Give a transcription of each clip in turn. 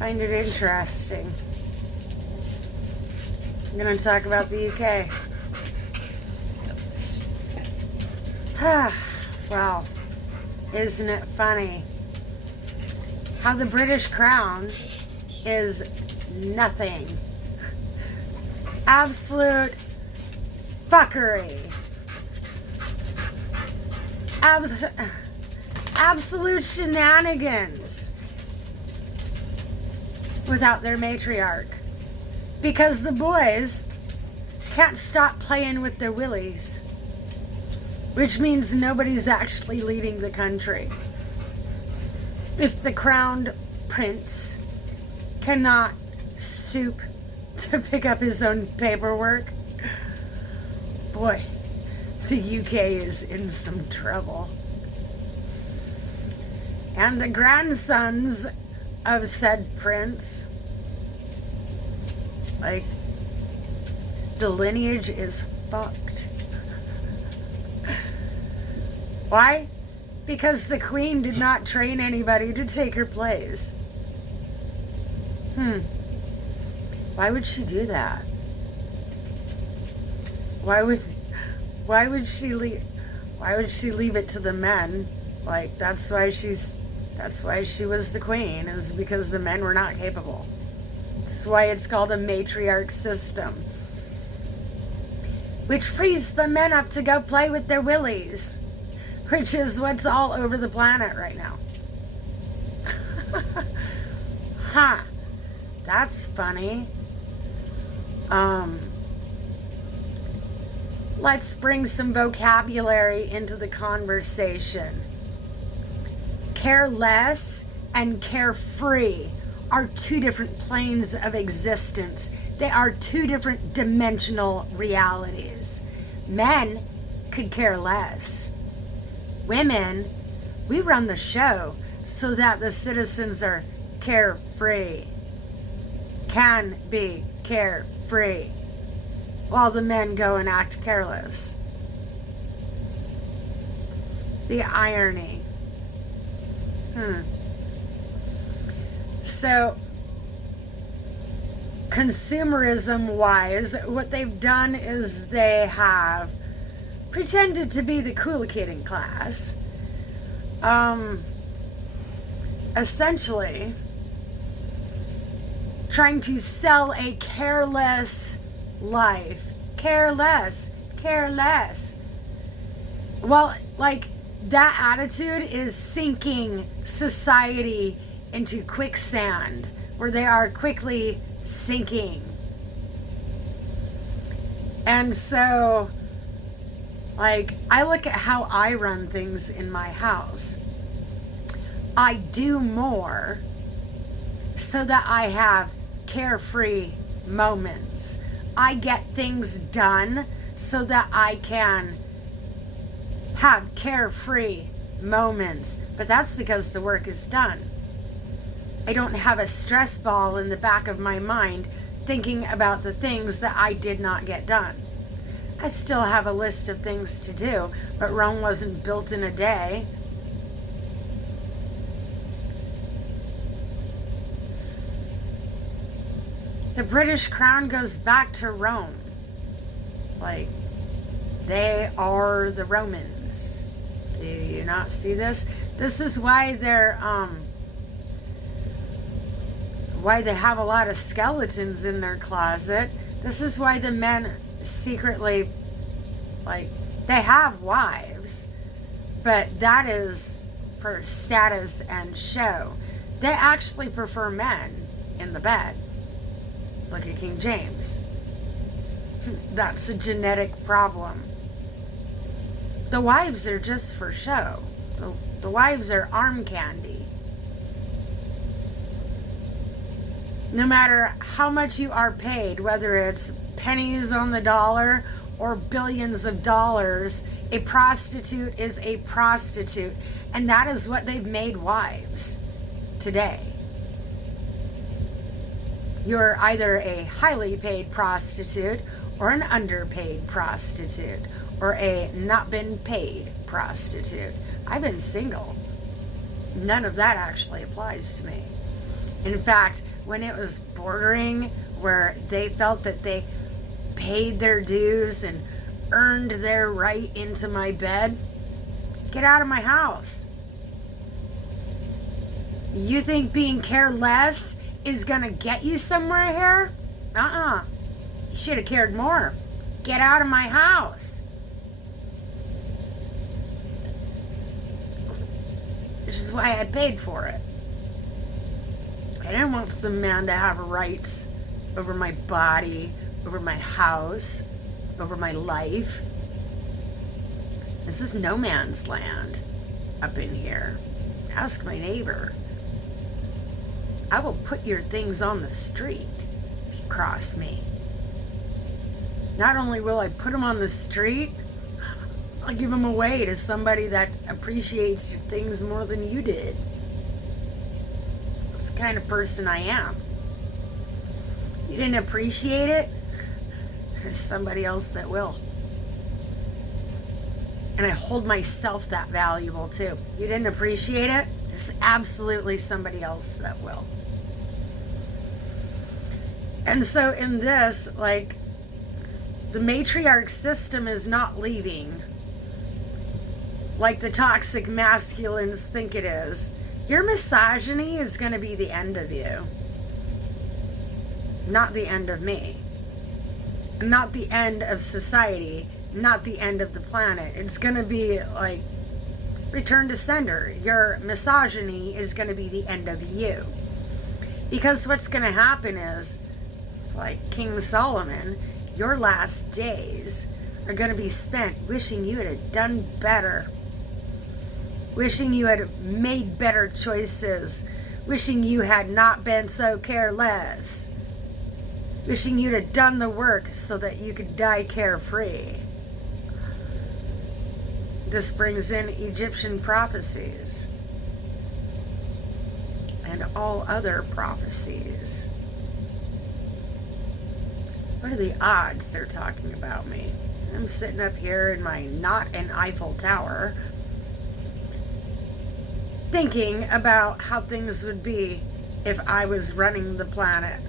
Find it interesting. I'm going to talk about the UK. Wow. Isn't it funny how the British Crown is nothing. Absolute fuckery. Absolute shenanigans without their matriarch. Because the boys can't stop playing with their willies. Which means nobody's actually leading the country. If the crowned prince cannot stoop to pick up his own paperwork, boy, the UK is in some trouble. And the grandsons of said prince, like, the lineage is fucked. Why? Because the queen did not train anybody to take her place. Why would she do that? Why would she leave it to the men? Like, that's why she was the queen, is because the men were not capable. That's why it's called a matriarch system, which frees the men up to go play with their willies, which is what's all over the planet right now. That's funny. Let's bring some vocabulary into the conversation. Careless and carefree are two different planes of existence. They are two different dimensional realities. Men could care less. Women, we run the show so that the citizens are carefree, can be carefree, while the men go and act careless. The irony. So, consumerism-wise, what they've done is they have pretended to be the cool kid in class. Essentially, trying to sell a careless life. Careless. Well, like, that attitude is sinking society into quicksand, where they are quickly sinking. And so, like, I look at how I run things in my house. I do more so that I have carefree moments. I get things done so that I can have carefree moments. But that's because the work is done. I don't have a stress ball in the back of my mind thinking about the things that I did not get done. I still have a list of things to do, but Rome wasn't built in a day. The British Crown goes back to Rome. Like, they are the Romans. Do you not see this? This is why they're, why they have a lot of skeletons in their closet. This is why the men secretly, like, they have wives, but that is for status and show. They actually prefer men in the bed. Look at King James. That's a genetic problem. The wives are just for show. The wives are arm candy. No matter how much you are paid, whether it's pennies on the dollar or billions of dollars, a prostitute is a prostitute. And that is what they've made wives today. You're either a highly paid prostitute or an underpaid prostitute or a not been paid prostitute. I've been single. None of that actually applies to me. In fact, when it was bordering where they felt that they paid their dues and earned their right into my bed, get out of my house. You think being careless is gonna get you somewhere here? You should have cared more. Get out of my house. Which is why I paid for it. I didn't want some man to have rights over my body, over my house, over my life. This is no man's land up in here. Ask my neighbor. I will put your things on the street if you cross me. Not only will I put them on the street, I'll give them away to somebody that appreciates your things more than you did. That's the kind of person I am. You didn't appreciate it? There's somebody else that will. And I hold myself that valuable too. You didn't appreciate it? There's absolutely somebody else that will. And so in this, like, the matriarch system is not leaving like the toxic masculines think it is. Your misogyny is going to be the end of you, not the end of me, not the end of society, not the end of the planet. It's going to be like return to sender. Your misogyny is going to be the end of you. Because what's going to happen is, like King Solomon, your last days are going to be spent wishing you had done better, wishing you had made better choices, wishing you had not been so careless, wishing you'd have done the work so that you could die carefree. This brings in Egyptian prophecies and all other prophecies. What are the odds they're talking about me? I'm sitting up here in my not an Eiffel Tower thinking about how things would be if I was running the planet.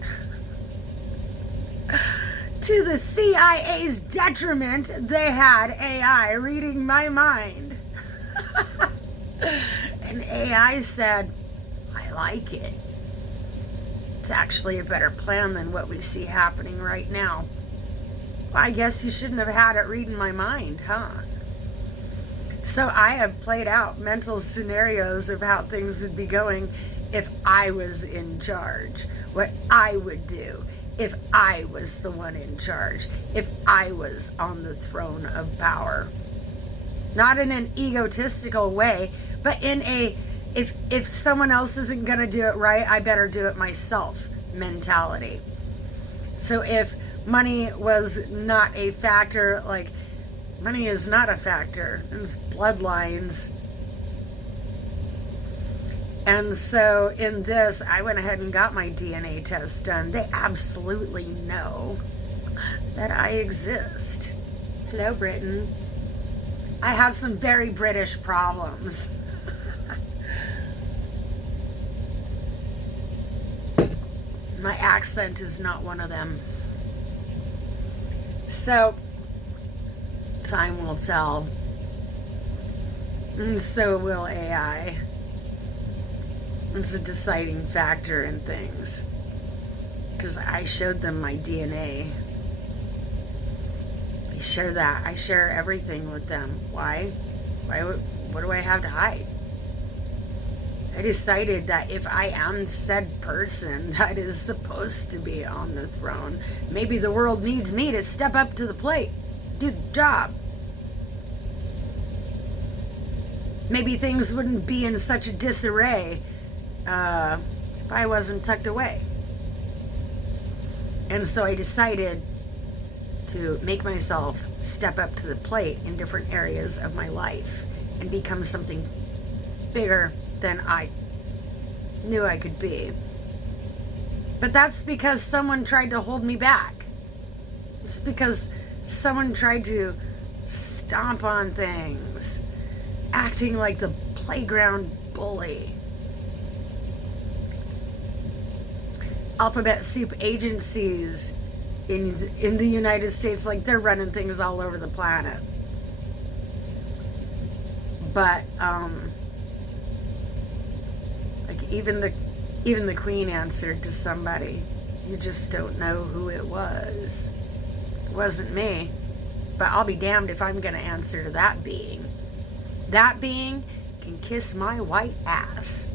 To the CIA's detriment, they had AI reading my mind. And AI said, I like it. It's actually a better plan than what we see happening right now. Well, I guess you shouldn't have had it reading my mind, huh? So I have played out mental scenarios of how things would be going if I was in charge. What I would do if I was the one in charge. If I was on the throne of power. Not in an egotistical way, but in a if someone else isn't going to do it right, I better do it myself mentality. So if money was not a factor, like, money is not a factor. It's bloodlines. And so in this, I went ahead and got my DNA test done. They absolutely know that I exist. Hello, Britain. I have some very British problems. My accent is not one of them. So, time will tell. And so will AI. It's a deciding factor in things. Because I showed them my DNA. I share that. I share everything with them. Why? What do I have to hide? I decided that if I am said person that is supposed to be on the throne, maybe the world needs me to step up to the plate, do the job. Maybe things wouldn't be in such a disarray if I wasn't tucked away. And so I decided to make myself step up to the plate in different areas of my life and become something bigger than I knew I could be. But that's because someone tried to hold me back. It's because someone tried to stomp on things, acting like the playground bully. alphabet soup agencies in the United States, like they're running things all over the planet. But like even the Queen answered to somebody. You just don't know who it was. It wasn't me. But I'll be damned if I'm going to answer to that being. That being can kiss my white ass.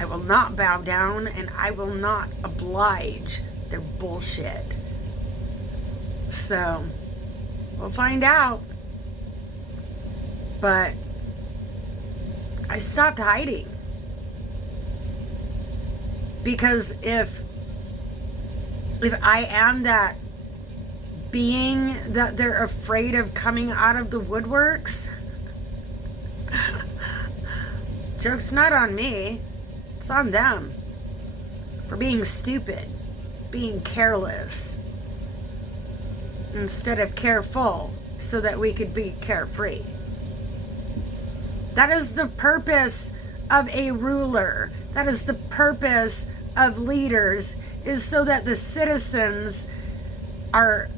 I will not bow down, and I will not oblige their bullshit. So, we'll find out. But I stopped hiding. Because if I am that being that they're afraid of coming out of the woodworks, joke's not on me. It's on them. For being stupid. Being careless. Instead of careful, so that we could be carefree. That is the purpose of a ruler. That is the purpose of leaders, is so that the citizens are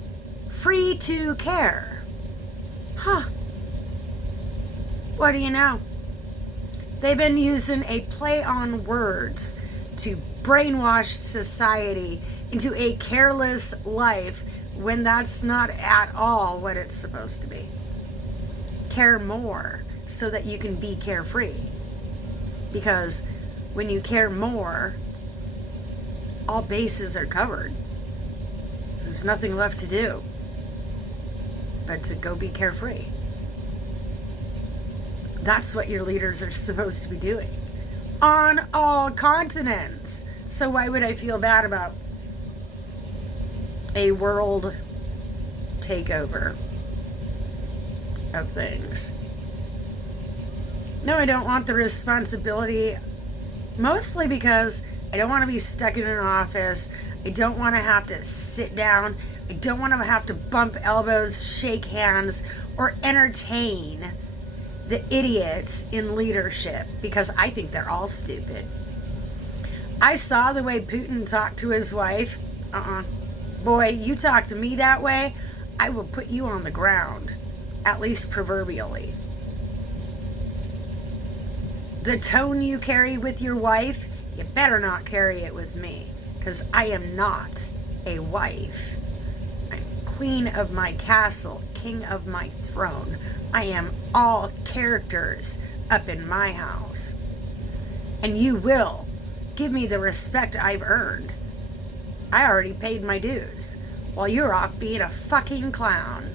free to care. Huh. What do you know? They've been using a play on words to brainwash society into a careless life when that's not at all what it's supposed to be. Care more so that you can be carefree. Because when you care more, all bases are covered. There's nothing left to do but to go be carefree. That's what your leaders are supposed to be doing on all continents. So why would I feel bad about a world takeover of things? No, I don't want the responsibility, mostly because I don't want to be stuck in an office. I don't want to have to sit down. I don't want to have to bump elbows, shake hands, or entertain the idiots in leadership, because I think they're all stupid. I saw the way Putin talked to his wife. Boy, you talk to me that way, I will put you on the ground, at least proverbially. The tone you carry with your wife, you better not carry it with me, because I am not a wife. I'm queen of my castle, king of my throne. I am all characters up in my house. And you will give me the respect I've earned. I already paid my dues, while you're off being a fucking clown.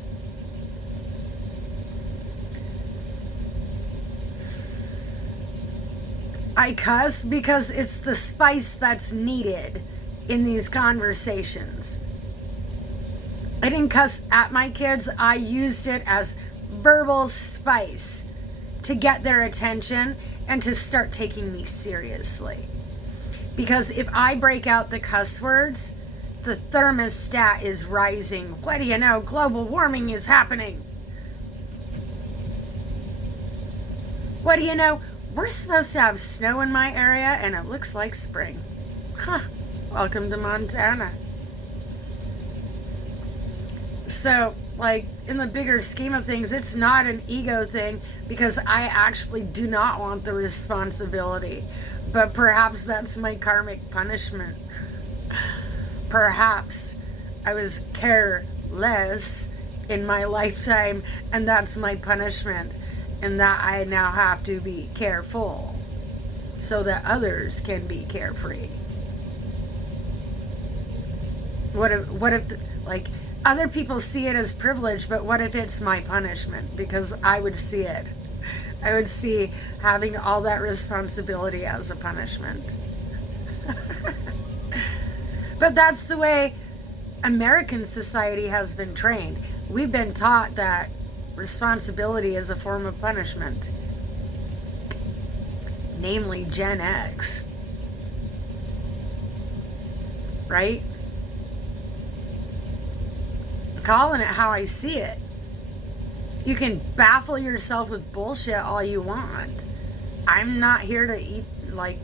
I cuss because it's the spice that's needed in these conversations. I didn't cuss at my kids. I used it as verbal spice to get their attention and to start taking me seriously. Because if I break out the cuss words, the thermostat is rising. What do you know? Global warming is happening. What do you know? We're supposed to have snow in my area and it looks like spring. Huh. Welcome to Montana. So, like, in the bigger scheme of things, it's not an ego thing, because I actually do not want the responsibility. But perhaps that's my karmic punishment. Perhaps I was careless in my lifetime, and that's my punishment. And that I now have to be careful so that others can be carefree. What if like, other people see it as privilege, but what if it's my punishment? Because I would see it. I would see having all that responsibility as a punishment. But that's the way American society has been trained. We've been taught that responsibility is a form of punishment. Namely, Gen X. Right? I'm calling it how I see it. You can baffle yourself with bullshit all you want. I'm not here to eat, like,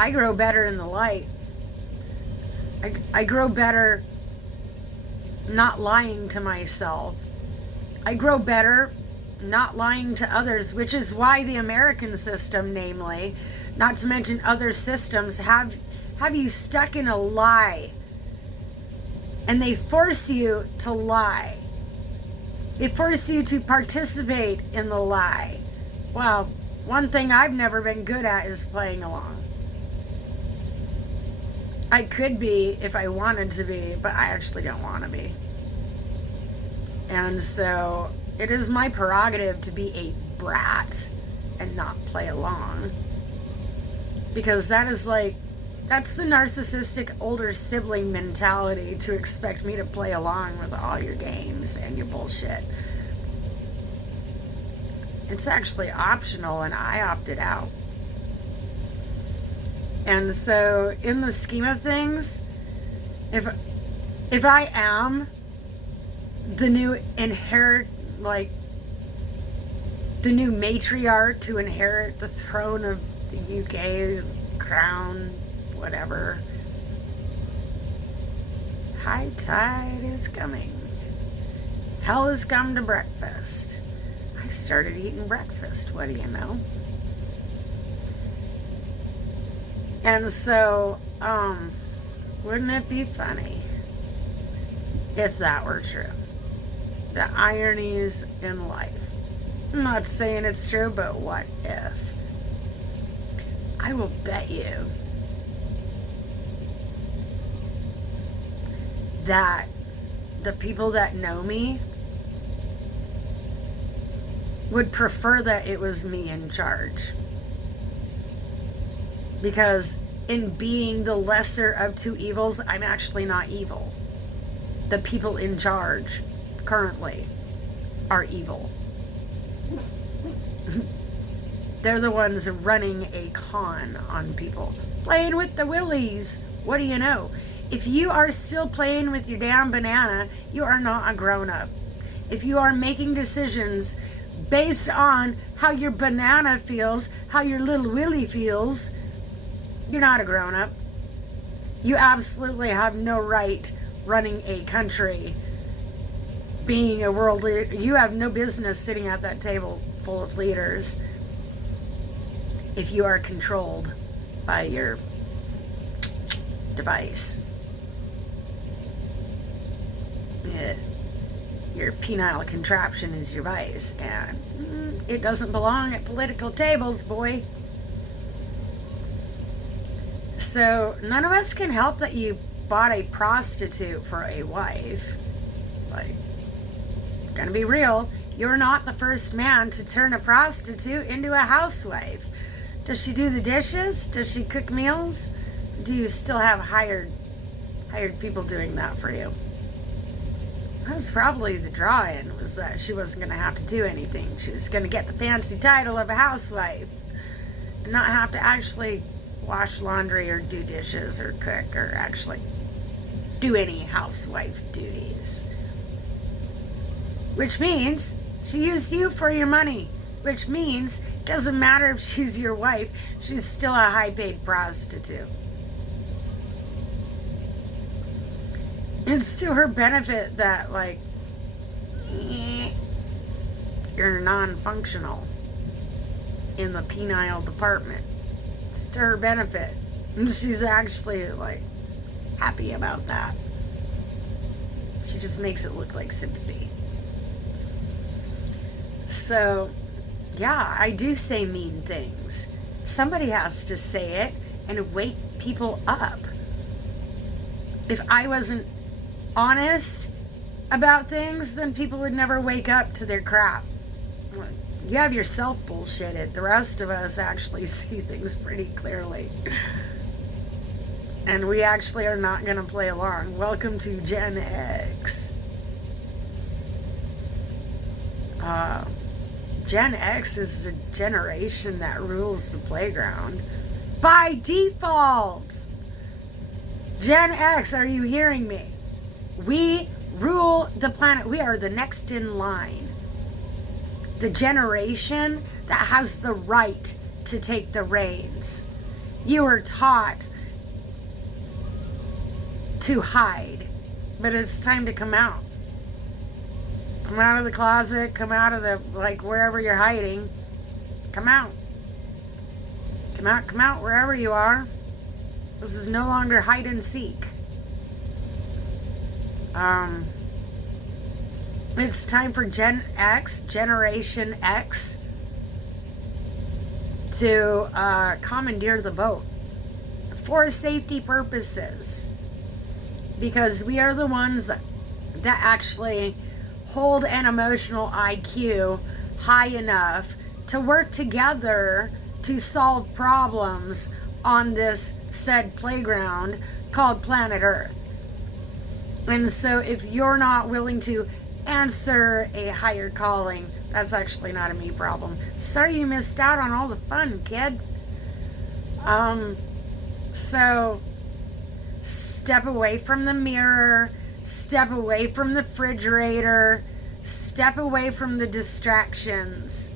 I grow better in the light. I grow better not lying to myself. I grow better not lying to others, which is why the American system, namely, not to mention other systems, have you stuck in a lie. And they force you to lie. They force you to participate in the lie. Well, one thing I've never been good at is playing along. I could be if I wanted to be, but I actually don't want to be. And so it is my prerogative to be a brat and not play along. Because that's the narcissistic older sibling mentality, to expect me to play along with all your games and your bullshit. It's actually optional, and I opted out. And so in the scheme of things, if I am the new the new matriarch to inherit the throne of the UK, crown, whatever, high tide is coming. Hell has come to breakfast. I started eating breakfast, what do you know? And so, wouldn't it be funny if that were true? The ironies in life. I'm not saying it's true, but what if? I will bet you that the people that know me would prefer that it was me in charge. Because in being the lesser of two evils, I'm actually not evil. The people in charge currently are evil. They're the ones running a con on people. Playing with the willies. What do you know? If you are still playing with your damn banana, you are not a grown-up. If you are making decisions based on how your banana feels, how your little willy feels, you're not a grown-up. You absolutely have no right running a country, being a world leader. You have no business sitting at that table full of leaders if you are controlled by your device. Yeah. Your penile contraption is your vice, and it doesn't belong at political tables, boy. So none of us can help that you bought a prostitute for a wife. Like, gonna be real, you're not the first man to turn a prostitute into a housewife. Does she do the dishes? Does she cook meals? Do you still have hired people doing that for you? That was probably the draw-in, was that she wasn't going to have to do anything. She was going to get the fancy title of a housewife and not have to actually wash laundry or do dishes or cook or actually do any housewife duties. Which means she used you for your money. Which means it doesn't matter if she's your wife, she's still a high-paid prostitute. It's to her benefit that, like, you're non-functional in the penile department. It's to her benefit. And she's actually, like, happy about that. She just makes it look like sympathy. So, yeah, I do say mean things. Somebody has to say it and wake people up. If I wasn't honest about things, then people would never wake up to their crap. You have yourself bullshitted. The rest of us actually see things pretty clearly. And we actually are not going to play along. Welcome to Gen X. Gen X is the generation that rules the playground. By default! Gen X, are you hearing me? We rule the planet. We are the next in line. The generation that has the right to take the reins. You were taught to hide, but it's time to come out. Come out of the closet, come out of the, like, wherever you're hiding. Come out. Come out, wherever you are. This is no longer hide and seek. It's time for Generation X, to commandeer the boat for safety purposes. Because we are the ones that actually hold an emotional IQ high enough to work together to solve problems on this said playground called planet Earth. And so if you're not willing to answer a higher calling, that's actually not a me problem. Sorry you missed out on all the fun, kid. So step away from the mirror, step away from the refrigerator, step away from the distractions.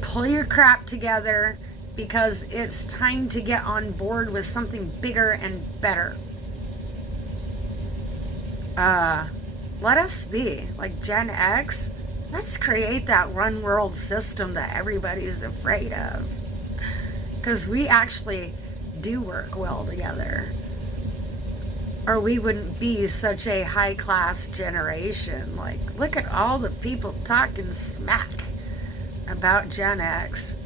Pull your crap together, because it's time to get on board with something bigger and better. Let us be like Gen X. Let's create that one world system that everybody's afraid of, because we actually do work well together, or we wouldn't be such a high class generation. Like, look at all the people talking smack about Gen X,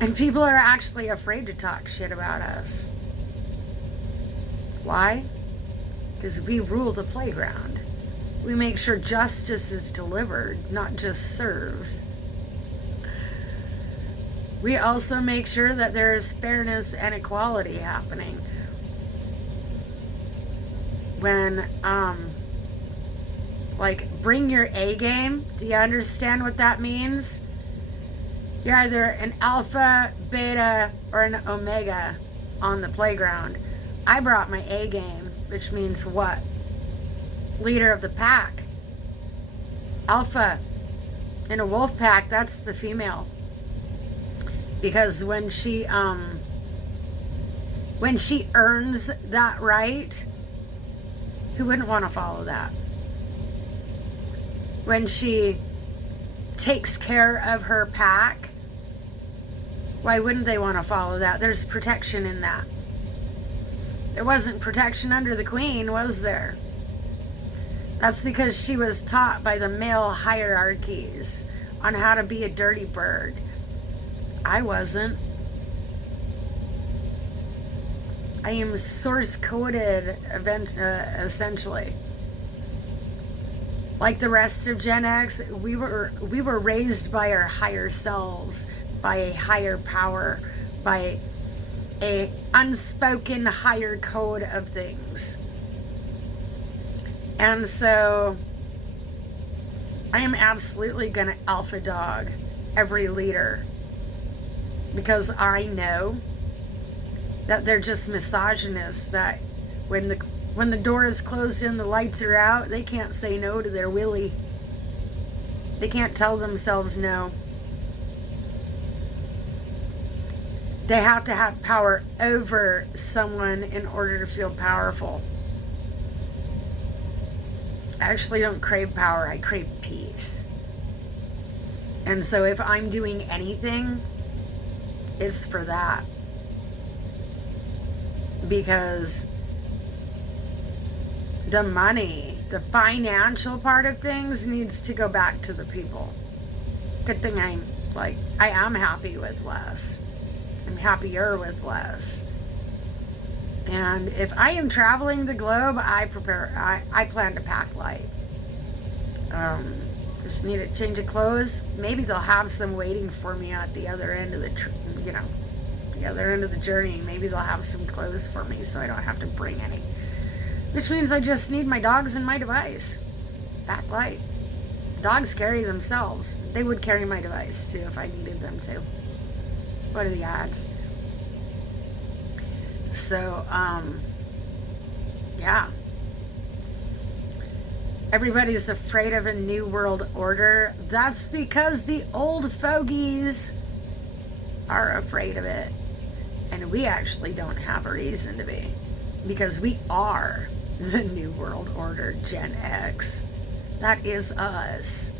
and people are actually afraid to talk shit about us. Why? Because we rule the playground. We make sure justice is delivered, not just served. We also make sure that there is fairness and equality happening. When, like, bring your A game. Do you understand what that means? You're either an alpha, beta, or an omega on the playground. I brought my A game, which means what? Leader of the pack. Alpha. In a wolf pack, that's the female. Because when she earns that right, who wouldn't want to follow that? When she takes care of her pack, why wouldn't they want to follow that? There's protection in that. There wasn't protection under the queen, was there? That's because she was taught by the male hierarchies on how to be a dirty bird. I wasn't. I am source coded essentially. Like the rest of Gen X, we were raised by our higher selves, by a higher power, by a unspoken higher code of things. And so I am absolutely gonna alpha dog every leader, because I know that they're just misogynists, that when the door is closed and the lights are out, they can't say no to their willy. They can't tell themselves no. They have to have power over someone in order to feel powerful. I actually don't crave power, I crave peace. And so if I'm doing anything, it's for that. Because the money, the financial part of things needs to go back to the people. Good thing I am happy with less. I'm happier with less. And if I am traveling the globe, I plan to pack light. Just need a change of clothes. Maybe they'll have some waiting for me at the other end of the other end of the journey. Maybe they'll have some clothes for me so I don't have to bring any. Which means I just need my dogs and my device. Pack light. Dogs carry themselves. They would carry my device too if I needed them to. What are the odds? So, yeah. Everybody's afraid of a new world order. That's because the old fogies are afraid of it. And we actually don't have a reason to be. Because we are the New World Order, Gen X. That is us.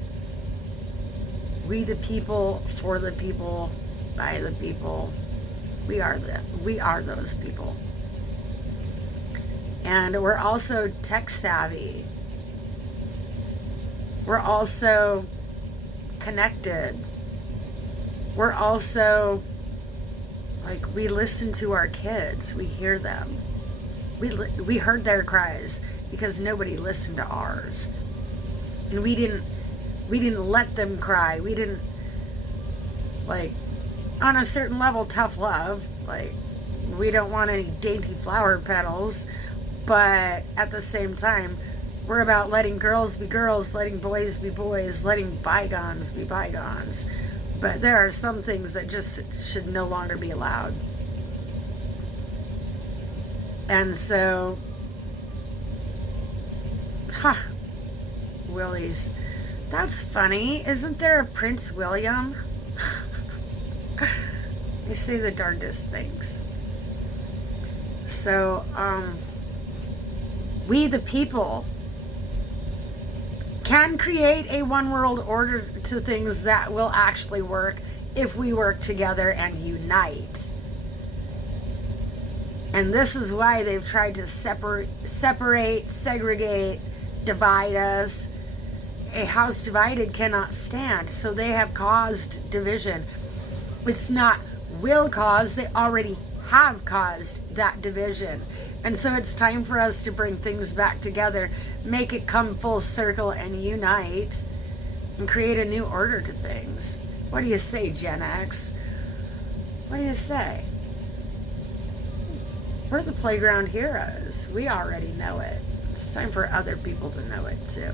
We the people, for the people, by the people. We are those people. And we're also tech savvy. We're also connected. We're also, like, we listen to our kids. We hear them. We heard their cries because nobody listened to ours. And we didn't let them cry. We didn't, like, on a certain level, tough love. Like, we don't want any dainty flower petals. But at the same time, we're about letting girls be girls, letting boys be boys, letting bygones be bygones. But there are some things that just should no longer be allowed. And so, Willies. That's funny. Isn't there a Prince William? They say the darndest things. So, we the people can create a one world order to things that will actually work if we work together and unite. And this is why they've tried to separate, segregate, divide us. A house divided cannot stand. So they have caused division. It's not will cause, they already have caused that division. And so it's time for us to bring things back together, make it come full circle and unite and create a new order to things. What do you say, Gen X? What do you say? We're the playground heroes. We already know it. It's time for other people to know it too.